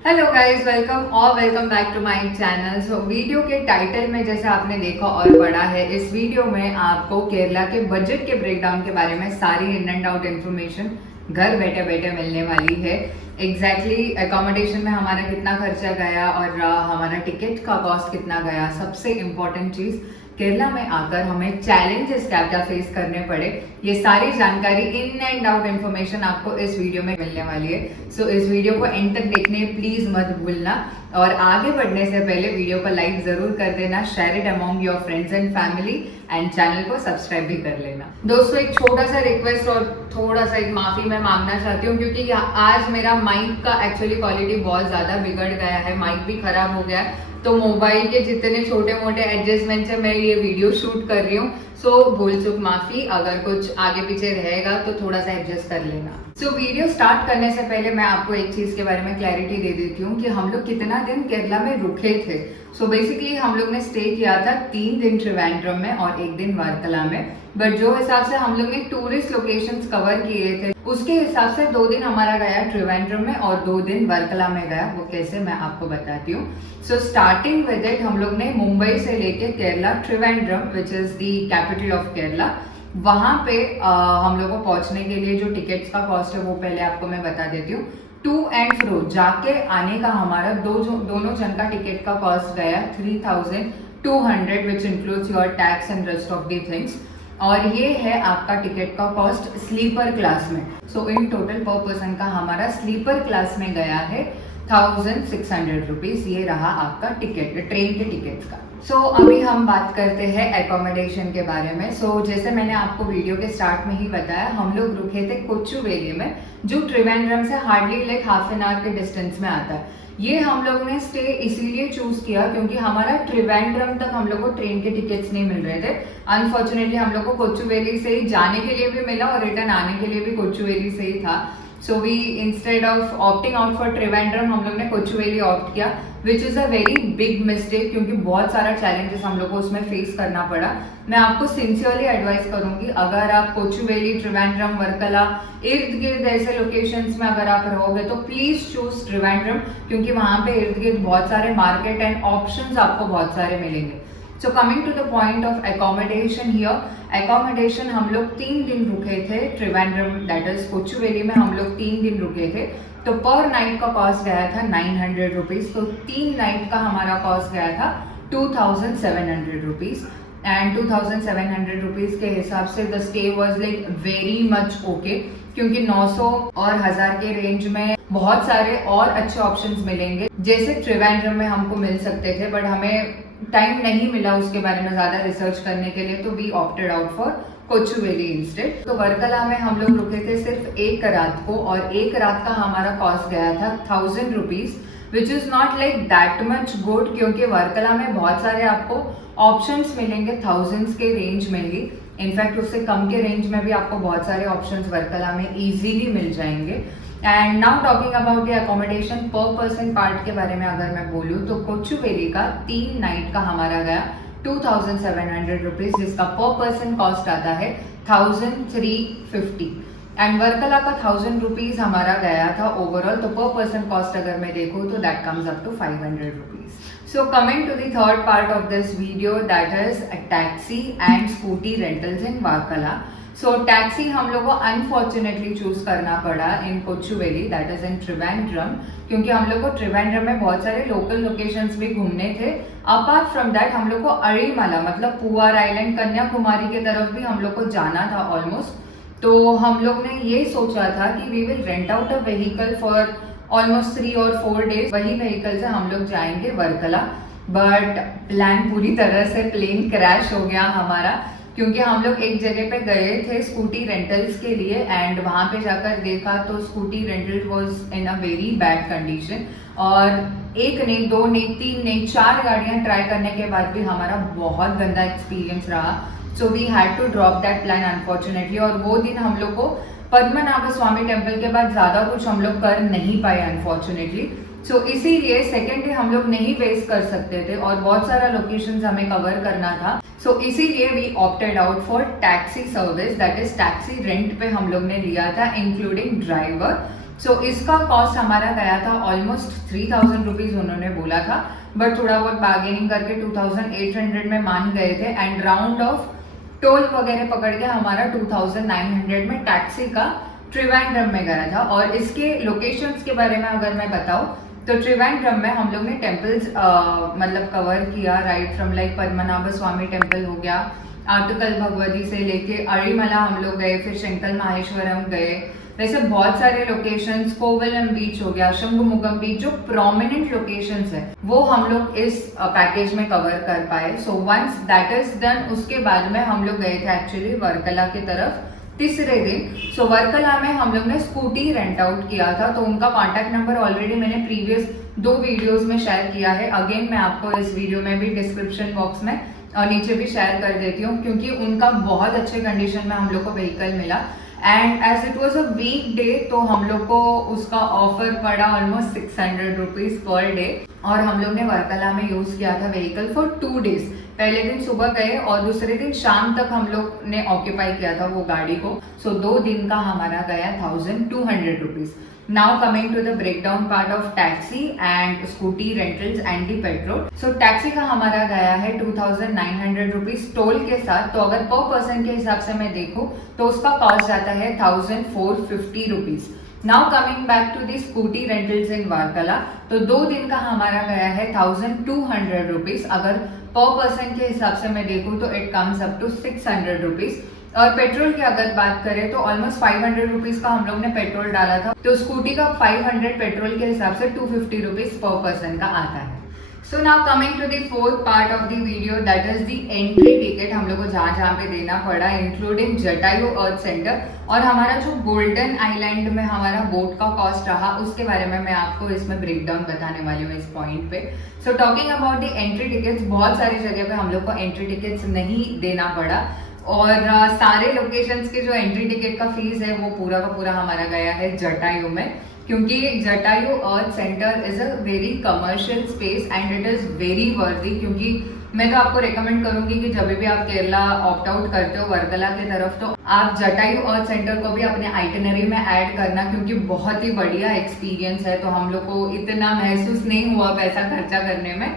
Hello guys, welcome back to my channel. So video के title में जैसे आपने देखा और पढ़ा है, इस वीडियो में आपको केरला के बजट के ब्रेकडाउन के बारे में सारी इन एंड आउट इन्फॉर्मेशन घर बैठे बैठे मिलने वाली है। एग्जैक्टली अकोमोडेशन में हमारा कितना खर्चा गया और हमारा टिकट का कॉस्ट कितना गया। सबसे इम्पोर्टेंट चीज़, केरला में आकर हमें चैलेंजेस क्या क्या फेस करने पड़े, ये सारी जानकारी इन एंड आउट इन्फॉर्मेशन आपको इस वीडियो में मिलने वाली है। सो इस वीडियो को एंड तक देखने प्लीज मत भूलना, और आगे बढ़ने से पहले वीडियो को लाइक जरूर कर देना, share it among your friends and family, and channel को सब्सक्राइब भी कर लेना। दोस्तों, एक छोटा सा रिक्वेस्ट और थोड़ा सा एक माफी मैं मांगना चाहती हूँ, क्योंकि आज मेरा माइक का एक्चुअली क्वालिटी बहुत ज्यादा बिगड़ गया है, माइक भी खराब हो गया है, तो मोबाइल के जितने छोटे मोटे एडजस्टमेंट से मैं ये वीडियो शूट कर रही हूँ। सो भूल चूक माफी, अगर कुछ आगे पीछे रहेगा तो थोड़ा सा एडजस्ट कर लेना। सो वीडियो स्टार्ट करने से पहले मैं आपको एक चीज के बारे में क्लैरिटी दे देती हूँ कि हम लोग कितना दिन केरला में रुके थे। सो बेसिकली हम लोग ने स्टे किया था 3 दिन त्रिवेंद्रम में और 1 दिन वर्कला में। बट जो हिसाब से हम लोग ने टूरिस्ट लोकेशंस कवर किए थे, उसके हिसाब से 2 दिन हमारा गया त्रिवेंद्रम में और 2 दिन वर्कला में गया। वो कैसे, मैं आपको बताती हूँ। सो स्टार्टिंग विद इट, हम लोग ने मुंबई से लेके Kerala Trivandrum, which is the capital of Kerala, वहां पे हम लोग को पहुंचने के लिए जो टिकट्स का कॉस्ट है वो पहले आपको मैं बता देती हूँ। टू एंड फ्रो जाके आने का हमारा दोनों जन का टिकट का कॉस्ट गया 3200, which includes your tax and rest of the things. और ये है आपका टिकट का कॉस्ट स्लीपर क्लास में। सो इन टोटल पर पर्सन का हमारा स्लीपर क्लास में गया है 1600 रुपीज। ये रहा आपका टिकट, ट्रेन के टिकट का। सो अभी हम बात करते हैं एकोमोडेशन के बारे में। जैसे मैंने आपको वीडियो के स्टार्ट में ही बताया, हम लोग रुके थे कोचुवेली में, जो त्रिवेंद्रम से hardly like half an hour के डिस्टेंस में आता है। ये हम लोग ने स्टे इसीलिए चूज किया क्योंकि हमारा त्रिवेंद्रम तक हम लोग को ट्रेन के टिकट्स नहीं मिल रहे थे। अनफॉर्चुनेटली हम लोग को कोचुवेली से ही जाने के लिए भी मिला और रिटर्न आने के लिए भी कोचुवेली से ही था। So we instead of opting out for Trivandrum, हम लोग ने कोचुवेली ऑप्ट किया, which is a very big mistake, क्योंकि बहुत सारा चैलेंजेस हम लोग को उसमें फेस करना पड़ा। मैं आपको सिंसियरली एडवाइस करूंगी, अगर आप कोचुवेली, त्रिवेंद्रम, वर्कला इर्द गिर्द ऐसे लोकेशंस में अगर आप रहोगे तो प्लीज चूज त्रिवेंद्रम, क्योंकि वहां पे इर्द गिर्द बहुत सारे मार्केट एंड ऑप्शंस आपको बहुत सारे मिलेंगे। So coming to the point of accommodation here, accommodation हम लोग 3 दिन रुके थे त्रिवेंद्रम, दैट इज कोचुवेली में हम लोग 3 दिन रुके थे। तो पर नाइट का कॉस्ट गया था 900 रुपीज। तो 3 नाइट का हमारा कॉस्ट गया था 2700 रुपीज। एंड 2700 रुपीज के हिसाब से the stay was like very much okay, क्योंकि 900 और 1000 के रेंज में बहुत सारे और अच्छे ऑप्शंस मिलेंगे, जैसे त्रिवेंद्रम में हमको मिल सकते थे, बट हमें टाइम नहीं मिला उसके बारे में ज्यादा रिसर्च करने के लिए, तो we opted out for Kochuveli instead. तो वर्कला में हम लोग रुके थे सिर्फ 1 रात को, और 1 रात का हमारा कॉस्ट गया था 1000 rupees, which is not like that much good, क्योंकि वर्कला में बहुत सारे आपको ऑप्शंस मिलेंगे थाउजेंड्स के रेंज में ही। इनफैक्ट उससे कम के रेंज में भी आपको बहुत सारे ऑप्शंस वर्कला में इजीली मिल जाएंगे। And now talking about the accommodation पर पर्सन पार्ट के बारे में अगर मैं बोलूँ, तो कोचुवेली का 3 नाइट का हमारा गया 2700 रुपीज, जिसका पर पर्सन कॉस्ट आता है 1350। एंड वर्कला का 1000 रुपीज हमारा गया था ओवरऑल। तो पर पर्सन कॉस्ट अगर मैं देखूँ तो that comes up to 500 rupees. So coming to the third part of this video, that is taxi and scooty rentals in Varkala. So taxi हम लोग को अनफॉर्चुनेटली चूज करना पड़ा in Kochuveli, that is in Trivandrum, क्योंकि हम लोग को त्रिवेंद्रम में बहुत सारे लोकल लोकेशंस भी घूमने थे। अपार्ट फ्रॉम दैट हम लोग को अरीमाला, मतलब पुआर आइलैंड, कन्याकुमारी की तरफ भी हम लोग को जाना था ऑलमोस्ट। तो हम लोग ने ये सोचा था कि we will rent out a vehicle for almost 3 और 4 डेज, वही व्हीकल से हम लोग जाएंगे वर्कला। बट प्लान पूरी तरह से प्लेन क्रैश हो गया हमारा, क्योंकि हम लोग एक जगह पे गए थे स्कूटी रेंटल्स के लिए, एंड वहां पे जाकर देखा तो scooty rental was in a very bad condition. और 1 नहीं, 2 नहीं, 3 नहीं, 4 गाड़ियां ट्राई करने के बाद भी हमारा बहुत गंदा एक्सपीरियंस रहा। So we had to drop that plan unfortunately. और वो दिन हम लोग को पद्मनाभ स्वामी टेम्पल के बाद ज्यादा कुछ हम लोग कर नहीं पाए अनफॉर्चुनेटली। सो इसीलिए सेकेंड डे हम लोग नहीं वेस्ट कर सकते थे और बहुत सारा लोकेशंस हमें कवर करना था। सो इसीलिए we opted out for taxi service, that is taxi rent पे हम लोग ने लिया था इंक्लूडिंग ड्राइवर। सो इसका कॉस्ट हमारा गया था ऑलमोस्ट 3000 रुपीज उन्होंने बोला था, बट थोड़ा बहुत बार्गेनिंग करके 2800 में मान गए थे एंड राउंड ऑफ टोल वगैरह पकड़ के हमारा 2900 में टैक्सी का त्रिवेंद्रम में गया था। और इसके लोकेशंस के बारे में अगर मैं बताऊं तो त्रिवेंद्रम में हम लोग ने टेम्पल्स मतलब कवर किया, right from like Padmanabha Swamy temple हो गया, आटकल भगवती से लेके अरिमला हम लोग गए, फिर शंकर माहेश्वरम गए, वैसे बहुत सारे लोकेशंस, कोवलम बीच हो गया, शंभुमुगम बीच, जो प्रोमिनेंट लोकेशंस है वो हम लोग इस पैकेज में कवर कर पाए। So once that is done, उसके बाद में हम लोग गए थे एक्चुअली वर्कला की तरफ तीसरे दिन। सो वर्कला में हम लोग ने स्कूटी रेंट आउट किया था, तो उनका कॉन्टैक्ट नंबर ऑलरेडी मैंने प्रीवियस 2 वीडियोस में शेयर किया है। अगेन मैं आपको इस वीडियो में भी डिस्क्रिप्शन बॉक्स में और नीचे भी शेयर कर देती हूँ, क्योंकि उनका बहुत अच्छे कंडीशन में हम लोग को व्हीकल मिला and as it was a weekday, तो हम लोग को उसका ऑफर पड़ा ऑलमोस्ट 600 रुपीज पर डे। और हम लोग ने वर्कला में यूज किया था व्हीकल फॉर 2 डेज। पहले दिन सुबह गए और दूसरे दिन शाम तक हम लोग ने ऑक्यूपाई किया था वो गाड़ी को। सो 2 दिन का हमारा गया 1200 rupees. Now coming to the breakdown part of taxi and scooty rentals and the petrol. So taxi का हमारा गया है 2900 रुपीज टोल के साथ। तो अगर पर पर्सन के हिसाब से मैं देखूँ तो उसका कॉस्ट जाता है 1450 rupees. Now coming back to the scooty rentals in Varkala, तो 2 दिन का हमारा गया है 1200 रुपीज। अगर पर पर्सन के हिसाब से मैं देखूँ तो it comes up to 600 rupees. और पेट्रोल की अगर बात करें तो ऑलमोस्ट 500 रुपीज का हम लोग ने पेट्रोल डाला था, तो स्कूटी का 500 पेट्रोल के हिसाब से 250 रुपीज पर पर्सन का आता है। So now coming to the fourth part of the video, that is the entry ticket हम लोग को जहाँ जहाँ पे देना पड़ा, इंक्लूडिंग जटायु अर्थ सेंटर। और हमारा जो गोल्डन आइलैंड में हमारा बोट का कॉस्ट रहा, उसके बारे में मैं आपको इसमें ब्रेकडाउन बताने वाली हूँ इस पॉइंट पे। So talking about the entry tickets, बहुत सारी जगह पे हम लोग को एंट्री टिकट्स नहीं देना पड़ा और सारे लोकेशंस के जो एंट्री टिकट का फीस है वो पूरा का पूरा हमारा गया है जटायु में, क्योंकि जटायु अर्थ centre is a very commercial space and it is very वर्दी। क्योंकि मैं तो आपको रेकमेंड करूंगी कि जब भी आप केरला ऑप्ट आउट करते हो वर्कला की तरफ, तो आप जटायु अर्थ सेंटर को भी अपने आइटनरी में ऐड करना, क्योंकि बहुत ही बढ़िया एक्सपीरियंस है। तो हम लोग को इतना महसूस नहीं हुआ पैसा खर्चा करने में।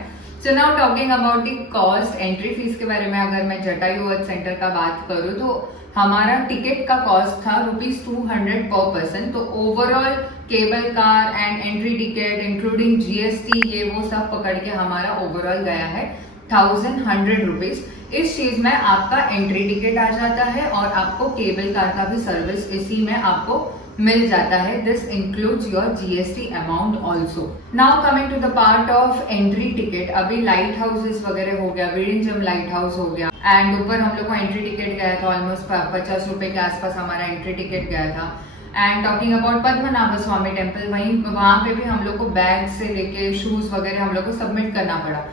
So now talking about the cost, entry fees के बारे में अगर मैं जटायु अर्थ सेंटर का बात करूँ तो हमारा टिकट का कॉस्ट था ₹200 पर पर्सन। तो overall cable car and entry ticket including GST ये वो सब पकड़ के हमारा ओवरऑल गया है 1100 रुपीज। इस चीज में आपका एंट्री टिकट आ जाता है और आपको केबल कार का भी सर्विस इसी में आपको मिल जाता है। This includes your GST amount also. Now coming to the part of entry ticket, अभी लाइट हाउसेस वगैरह हो गया, विरिंजम लाइट हाउस हो गया एंड ऊपर हम लोग को एंट्री टिकट गया था ऑलमोस्ट 50 रुपए के आसपास हमारा एंट्री टिकट गया था। And talking about Padmanabha Swamy temple, वहाँ पे भी हम लोग को बैग से लेके शूज वगैरह हम लोग को सबमिट करना पड़ा।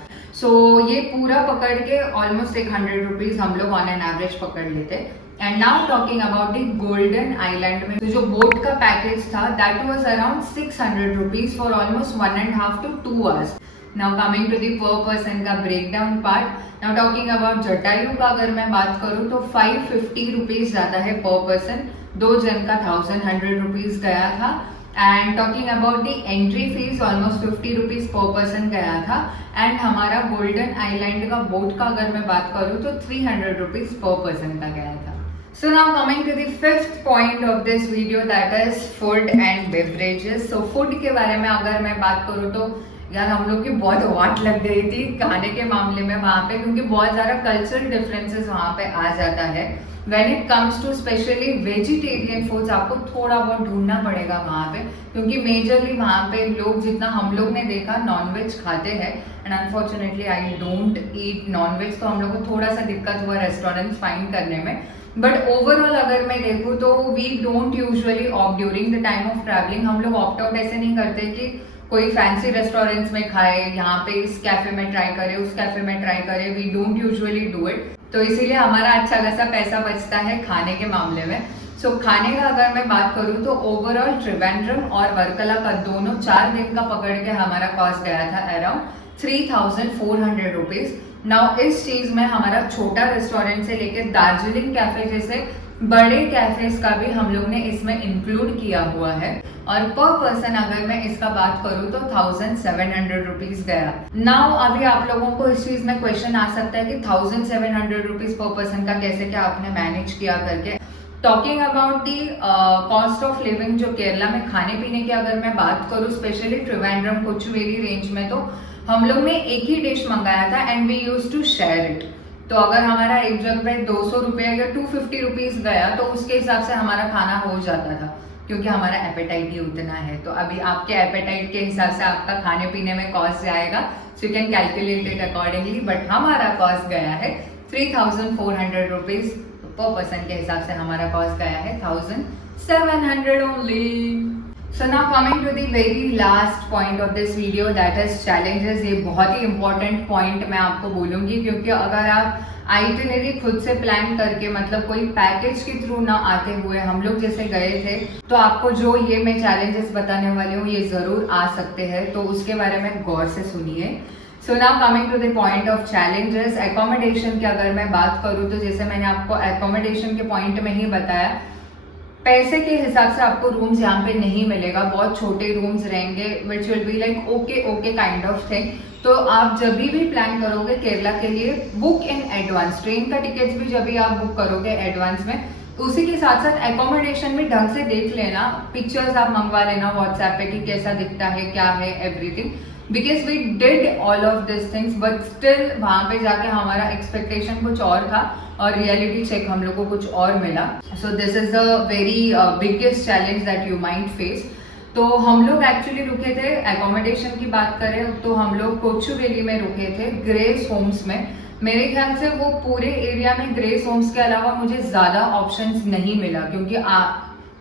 सो ये पूरा पकड़ के ऑलमोस्ट 100 रुपीज हम लोग ऑन एन एवरेज पकड़ लेते। And now talking about the golden island में तो जो बोट का पैकेज था that was around 600 rupees for almost 1.5 to 2 hours। Now coming to the per person का breakdown part, now talking about Jatayu का अगर मैं बात करूँ तो 550 रुपीज जाता है पर पर्सन, 2 जन का 1100 रुपीज गया था। And talking about the entry fees almost 50 rupees per person गया था। एंड हमारा गोल्डन आइलैंड का बोट का अगर मैं बात करूँ तो 300 रुपीज पर पर्सन का गया था। So now coming to the fifth point of this video, that is food and beverages. So food के बारे में अगर मैं बात करूँ तो यार हम लोग की बहुत वाट लग गई थी खाने के मामले में वहाँ पे, क्योंकि बहुत ज़्यादा कल्चरल डिफरेंसेस वहाँ पे आ जाता है। When it comes to specially vegetarian foods आपको थोड़ा बहुत ढूंढना पड़ेगा वहाँ पे, क्योंकि मेजरली वहाँ पे लोग जितना हम लोग ने देखा नॉनवेज खाते हैं and unfortunately I don't eat non veg, तो हम लोग को थोड़ा सा दिक्कत हुआ रेस्टोरेंट्स फाइंड करने में। बट ओवरऑल अगर मैं देखूँ तो we don't usually opt during the time of travelling, हम लोग ऑप्ट आउट ऐसे नहीं करते कि कोई फैंसी रेस्टोरेंट्स में खाए, यहाँ पे इस कैफे में ट्राई करे, उस कैफे में ट्राई करे, we don't usually do it. तो इसीलिए हमारा अच्छा खासा पैसा बचता है खाने के मामले में। सो खाने का अगर मैं बात करूँ तो ओवरऑल त्रिवेंद्रम और वर्कला का दोनों 4 दिन का पकड़ के हमारा कॉस्ट गया था अराउंड 3400 रुपीज। नाउ इस चीज में हमारा छोटा रेस्टोरेंट से लेकर दार्जिलिंग कैफे जैसे बड़े कैफेज का भी हम लोग ने इसमें इंक्लूड किया हुआ है और पर पर्सन अगर मैं इसका बात करूँ तो 1700 रुपीज गया। नाउ अभी आप लोगों को इस चीज में क्वेश्चन आ सकता है कि 1700 रुपीज पर पर्सन का कैसे क्या आपने मैनेज किया करके। Talking about the cost of living जो केरला में खाने पीने की अगर मैं बात करूँ स्पेशली त्रिवेंद्रम कोचुवेली रेंज में, तो हम लोग ने एक ही डिश मंगाया था and we use to share it. तो अगर हमारा एक जगह पे 200 रुपये या 250 रुपीज गया तो उसके हिसाब से हमारा खाना हो जाता था, क्योंकि हमारा एपेटाइट ही उतना है। तो अभी आपके एपेटाइट के हिसाब से आपका खाने पीने में कॉस्ट जाएगा, so you can calculate it accordingly. But हमारा कॉस्ट गया है 3400 रुपीज पर पर्सन के हिसाब से हमारा कॉस्ट गया है 1700 only. So now coming to the very last point of this video, that is challenges. ये बहुत ही इंपॉर्टेंट पॉइंट मैं आपको बोलूंगी, क्योंकि अगर आप आइटिनरी खुद से प्लान करके मतलब कोई पैकेज के थ्रू ना आते हुए हम लोग जैसे गए थे, तो आपको जो ये मैं चैलेंजेस बताने वाली हूँ ये जरूर आ सकते हैं, तो उसके बारे में गौर से सुनिए। So now coming to the point of challenges, accommodation की अगर मैं बात करूँ तो जैसे मैंने आपको एकोमोडेशन के पॉइंट में ही बताया, पैसे के हिसाब से आपको रूम्स यहाँ पे नहीं मिलेगा, बहुत छोटे रूम्स रहेंगे which will be like okay kind of thing. तो आप जब भी प्लान करोगे केरला के लिए, बुक इन एडवांस। ट्रेन का टिकट्स भी जब भी आप बुक करोगे एडवांस में, उसी के साथ साथ एकोमोडेशन भी ढंग से देख लेना, पिक्चर्स आप मंगवा लेना व्हाट्सएप पे कि कैसा दिखता है क्या है everything, because we did all of this things but still वहां पे जाके हमारा एक्सपेक्टेशन कुछ और था और रियलिटी चेक हम लोग को कुछ और मिला। So this is the very biggest challenge that you might face. तो हम लोग एक्चुअली रुके थे, एकोमोडेशन की बात करें तो हम लोग कोचुवेली में रुके थे ग्रेस होम्स में। मेरे ख्याल से वो पूरे एरिया में ग्रेस होम्स के अलावा मुझे ज्यादा ऑप्शंस नहीं मिला, क्योंकि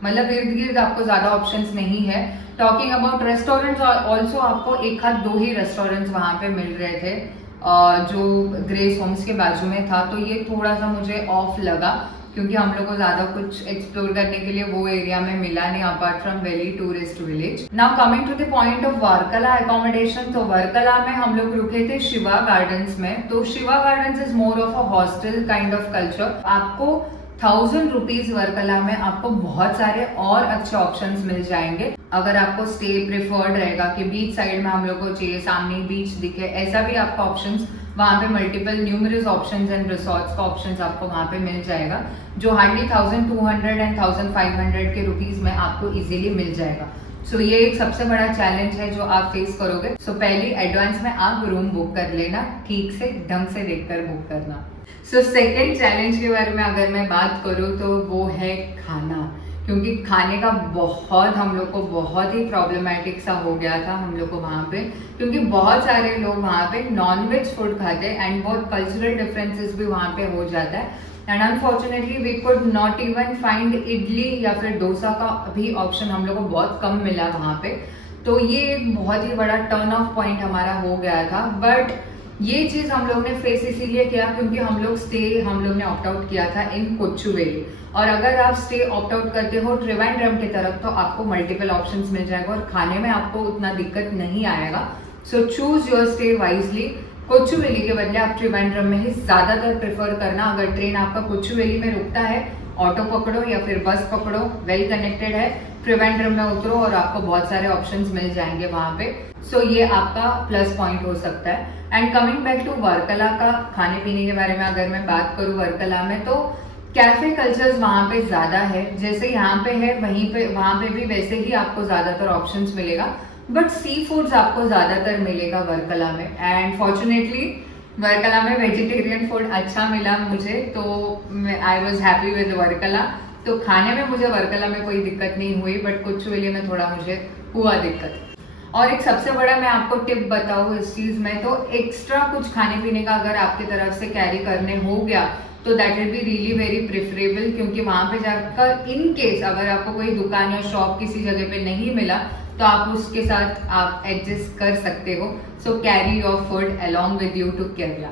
मतलब इर्द गिर्द आपको ज्यादा ऑप्शंस नहीं है। टॉकिंग अबाउट रेस्टोरेंट्स, ऑल्सो आपको एक हाथ दो ही रेस्टोरेंट्स वहां पे मिल रहे थे जो ग्रेस होम्स के बाजू में था, तो ये थोड़ा सा मुझे ऑफ लगा, क्योंकि हम लोग को ज्यादा कुछ एक्सप्लोर करने के लिए वो एरिया में मिला नहीं apart from valley tourist village. Now coming to the point of Varkala accommodation, तो वर्कला में हम लोग रुके थे शिवा गार्डन्स में। तो Shiva gardens is more of a hostel kind of culture. आपको 1000 रुपीज वर्कला में आपको बहुत सारे और अच्छे ऑप्शंस मिल जाएंगे। अगर आपको स्टे प्रेफर्ड रहेगा कि बीच साइड में हम लोग को चाहिए, सामने बीच दिखे, ऐसा भी आपका ऑप्शंस वहाँ पे multiple numerous options and resorts का ऑप्शंस आपको वहाँ पे मिल जाएगा, जो हार्डली 1200 एंड 1500 के रुपीज में आपको इजीली मिल जाएगा। सो ये एक सबसे बड़ा चैलेंज है जो आप फेस करोगे। सो पहली एडवांस में आप रूम बुक कर लेना, ठीक से ढंग से देखकर बुक करना। सो सेकेंड चैलेंज के बारे में अगर मैं बात करूँ तो वो है खाना, क्योंकि खाने का बहुत हम लोग को बहुत ही प्रॉब्लमेटिक सा हो गया था हम लोग को वहाँ पे, क्योंकि बहुत सारे लोग वहाँ पे नॉन वेज फूड खाते हैं एंड बहुत कल्चरल डिफरेंसेस भी वहाँ पे हो जाता है। And unfortunately we could not even find idli या फिर डोसा का भी ऑप्शन हम लोग को बहुत कम मिला वहाँ पे। तो ये एक बहुत ही बड़ा टर्न ऑफ पॉइंट हमारा हो गया था। बट ये चीज हम लोग ने फेस इसीलिए किया क्योंकि हम लोग ने ऑप्ट आउट किया था इन कोचुवेली, और अगर आप स्टे ऑप्ट आउट करते हो त्रिवेंद्रम की तरफ तो आपको मल्टीपल ऑप्शंस मिल जाएगा और खाने में आपको उतना दिक्कत नहीं आएगा। So choose your stay wisely. Kochuveli के बदले आप त्रिवेंद्रम में ही ज्यादातर प्रेफर करना। अगर ट्रेन आपका कोचुवेली में रुकता है, ऑटो पकड़ो या फिर बस पकड़ो, वेल कनेक्टेड है, त्रिवेंद्रम में उतरो और आपको बहुत सारे ऑप्शंस मिल जाएंगे वहां पे। सो ये आपका प्लस पॉइंट हो सकता है। And coming back to Varkala का खाने पीने के बारे में अगर मैं बात करूँ, वर्कला में तो कैफे कल्चर्स वहाँ पे ज्यादा है, जैसे यहाँ पे है वहाँ पे भी वैसे ही आपको ज्यादातर ऑप्शंस मिलेगा, बट सी फूड्स आपको ज्यादातर मिलेगा वर्कला में। एंड फॉर्चुनेटली वर्कला में वेजिटेरियन फूड अच्छा मिला मुझे, तो I was happy with Varkala. तो खाने में मुझे वर्कला में कोई दिक्कत नहीं हुई, बट कोचुवेली में थोड़ा मुझे हुआ दिक्कत। और एक सबसे बड़ा मैं आपको टिप बताऊँ इस चीज में, तो एक्स्ट्रा कुछ खाने पीने का अगर आपकी तरफ से कैरी करने हो गया तो that will be really very preferable, क्योंकि वहां पे जाकर इन केस अगर आपको कोई दुकान या शॉप किसी जगह पे नहीं मिला तो आप उसके साथ आप एडजस्ट कर सकते हो। So carry your food along with you to Kerala.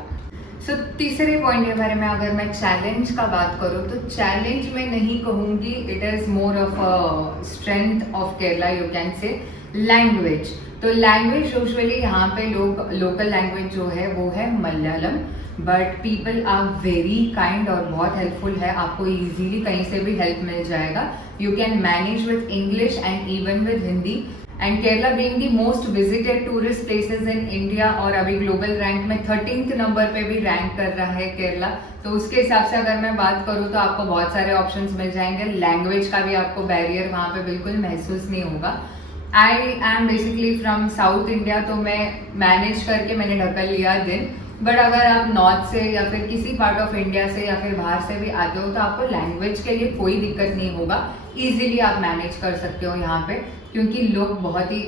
So तीसरे पॉइंट के बारे में अगर मैं चैलेंज का बात करूँ तो चैलेंज में नहीं कहूँगी, it is more of a strength of Kerala, you can say language. तो लैंग्वेज यूजुअली यहाँ पे लोग लोकल लैंग्वेज जो है वो है Malayalam, but people are very kind और बहुत हेल्पफुल है, आपको इजीली कहीं से भी हेल्प मिल जाएगा। You can manage with English and even with Hindi. And Kerala being the most visited tourist places in India और अभी ग्लोबल रैंक में 13th नंबर पे भी रैंक कर रहा है केरला, तो उसके हिसाब से अगर मैं बात करूँ तो आपको बहुत सारे ऑप्शंस मिल जाएंगे। लैंग्वेज का भी आपको बैरियर वहाँ पे बिल्कुल महसूस नहीं होगा। I am basically from south India, तो मैं मैनेज करके मैंने ढकल लिया दिन, बट अगर आप नॉर्थ से या फिर किसी पार्ट ऑफ इंडिया से या फिर बाहर से भी आते हो तो आपको लैंग्वेज के लिए कोई दिक्कत नहीं होगा, इजीली आप मैनेज कर सकते हो यहाँ पे, क्योंकि लोग बहुत ही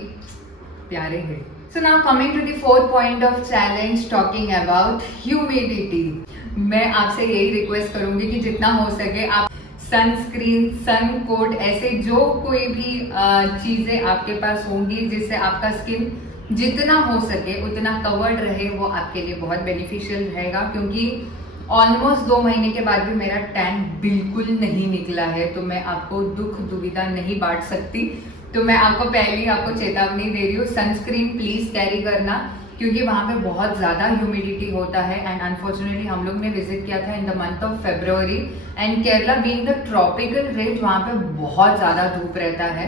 प्यारे हैं। So now coming to the fourth point of challenge, talking about humidity. मैं आपसे यही रिक्वेस्ट करूंगी कि जितना हो सके आप सनस्क्रीन, सन कोट, ऐसे जो कोई भी चीज़ें आपके पास होंगी जिससे आपका स्किन जितना हो सके उतना कवर्ड रहे, वो आपके लिए बहुत बेनिफिशियल रहेगा। क्योंकि ऑलमोस्ट 2 महीने के बाद भी मेरा टैन बिल्कुल नहीं निकला है, तो मैं आपको दुख दुविधा नहीं बांट सकती, तो मैं आपको पहले ही आपको चेतावनी दे रही हूँ, सनस्क्रीन प्लीज कैरी करना, क्योंकि वहाँ पे बहुत ज़्यादा ह्यूमिडिटी होता है। एंड अनफॉर्चुनेटली हम लोग ने विजिट किया था in the month of February, and Kerala being the tropical range, वहाँ पे बहुत ज़्यादा धूप रहता है।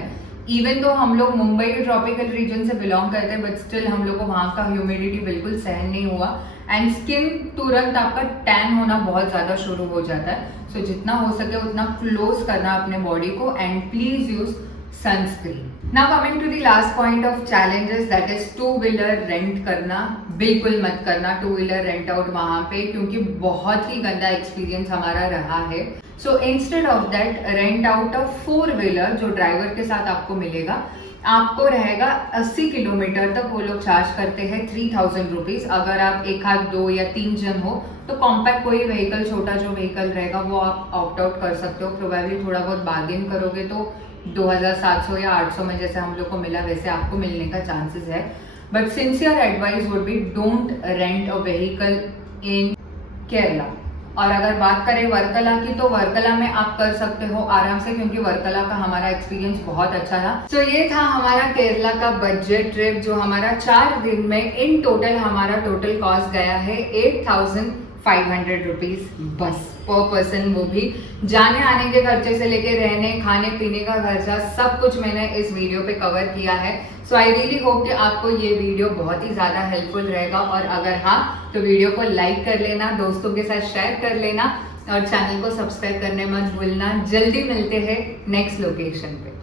इवन तो हम लोग मुंबई के ट्रॉपिकल रीजन से बिलोंग करते हैं, बट स्टिल हम लोग को वहाँ का ह्यूमिडिटी बिल्कुल सहन नहीं हुआ, एंड स्किन तुरंत आपका टैन होना बहुत ज़्यादा शुरू हो जाता है। सो जितना हो सके उतना क्लोज करना अपने बॉडी को, and please use sunscreen. Now coming to the last point of challenges, that is two wheeler rent करना। बिल्कुल मत करना 2-व्हीलर रेंट आउट वहाँ पे, क्योंकि बहुत ही गंदा एक्सपीरियंस हमारा रहा है। So instead of that rent out of 4-व्हीलर जो ड्राइवर के साथ आपको मिलेगा, आपको रहेगा 80 किलोमीटर तक वो लोग चार्ज करते हैं 3000 रुपीज़। अगर आप 1 आध 2 या 3 जन हो तो कॉम्पैक्ट कोई व्हीकल, छोटा जो व्हीकल रहेगा वो आप ऑप्ट आउट कर सकते हो। प्रोबेबली थोड़ा बहुत बार्गेन करोगे तो 2700 या 800 में जैसे हम लोग को मिला वैसे आपको मिलने का चांसेस है। But sincere advice would be don't rent a vehicle in Kerala. और अगर बात करें वर्कला की, तो वर्कला में आप कर सकते हो आराम से, क्योंकि वर्कला का हमारा एक्सपीरियंस बहुत अच्छा था। सो ये था हमारा केरला का बजट ट्रिप, जो हमारा 4 दिन में इन टोटल हमारा टोटल कॉस्ट गया है 8500 रुपीज बस पर पर्सन। वो भी जाने आने के खर्चे से लेके रहने खाने पीने का खर्चा सब कुछ मैंने इस वीडियो पे कवर किया है। सो आई रियली होप कि आपको ये वीडियो बहुत ही ज़्यादा हेल्पफुल रहेगा, और अगर हाँ तो वीडियो को लाइक कर लेना, दोस्तों के साथ शेयर कर लेना, और चैनल को सब्सक्राइब करने मत भूलना। जल्दी मिलते हैं नेक्स्ट लोकेशन पे।